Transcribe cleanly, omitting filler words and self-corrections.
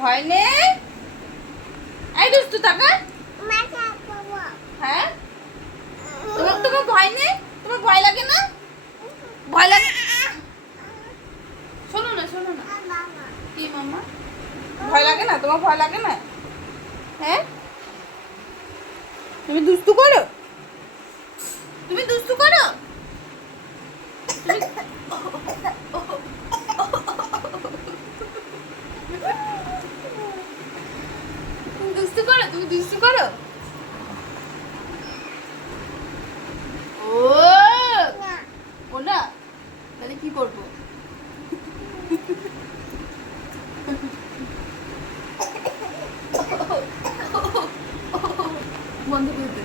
ভয় নেই। এই দুষ্টু টাকা। হ্যাঁ, তোমার ভয় নেই? তোমার ভয় লাগে না? ভয় লাগে? শোনো না, শোনো না। কি মামা? ভয় লাগে না? তোমার ভয় লাগে না? হ্যাঁ, তুমি দুষ্টু করো? তুমি দুষ্টু করো? তুমি দুষ্টু করো? তুমি দুষ্টু করো? ও না, তাহলে কি করবো? বন্ধ করে দে।